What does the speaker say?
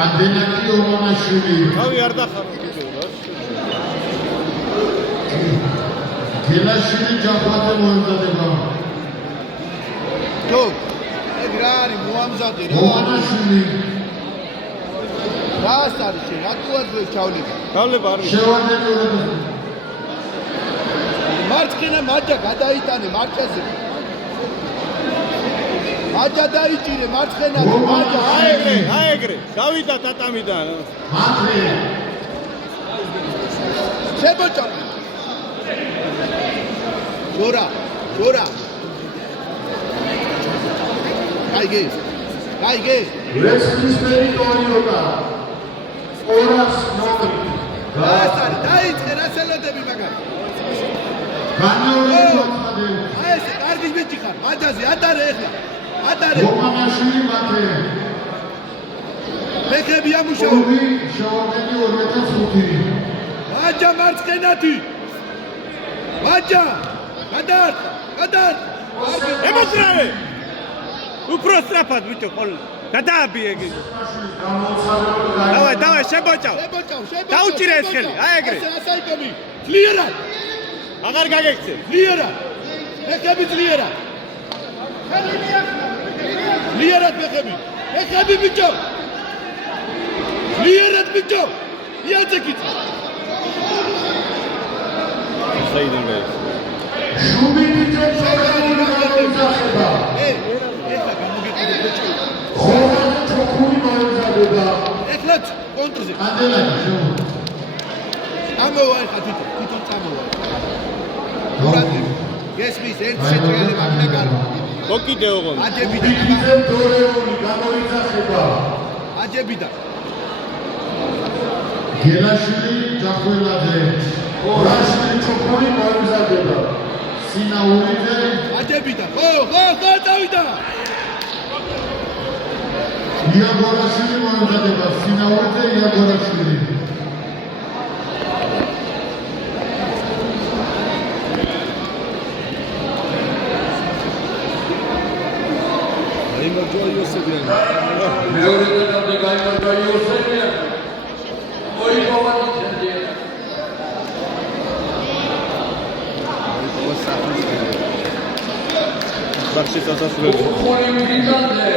კანდენაკი ომანაშვილი. თავი არ დახარ. გელაშვილი ჯაფათე მოემზადება. ჯო, ეგ რა არის მოამზადე რა? ომანაშვილი. რა არის შენ? რატო ჩავლება? გავლება არ ვიცი. შევარდებული. მარცხენა მაჯა გადაიტანე მარკაზე. მაჯა დაიჭირე მარცხენა მაჯა. აეგრე. გავიდა ტატამიდან. მათე. შებოჭა. ჯორა. გაიგე. რესპის ტერიტორიოდა. ორას ნომერი. გასარი დაიწყე რა სელოდები მაგარ. განავრილი მოხდე. აი ეს კარგი ბიჭი ხარ. მაჯაზე ატარე ახლა. ატარე. ომანაშვილი მათე. ფეხები ამუშავე. ორი შევარდები 2005. მაჯა მარცხენათი. მაჯა. გადარ. ემოძრავე. უფრო სწრაფად ბიჭო ყოლ. გადააბიე იგი. დავай, შებოჭავ. დაუჭირე ეს ხელი. აეგრე. ასაიკომი. ძლიერად. აღარ გაგექცე. ძლიერად. ფეხები ძლიერად. ძლიერად ფეხები. ფეხები ბიჭო. ძლიერად ბიჭო. იაცეკით. საიდან გაიქცე. შუბინი ჯოშარი გამოიძახება. ეხლა გამოგიყიდე ბიჭო. ხორად ჩოქური მოემზადება. ეხლა კონტრზე. კანდენაკი შევარდე. ამოვა ეხლა თვითონ წამოვა. გურატი. გესმის ერთ შეტრიალე მაგნა გარო. მოკიდე ოღონდ. აჯებიდან შუბინი დორეული გამოიძახება. აჯებიდან. გელაშვილი ჯახველაძე. ორაშვილი ჩოქური მოემზადება. სინაურიძე. აჯებიდან. ხო, დავიდა. იაგორაშვილი მოემზადება. სინაურიძე იაგორაშვილი. აიმარჯვა იოსებიანი. მეორე დაბადე გაიმარჯვა იოსებიანი. მოიპოვანი ჩენდია. ბახში სასასრულო. ორი მიგანდე.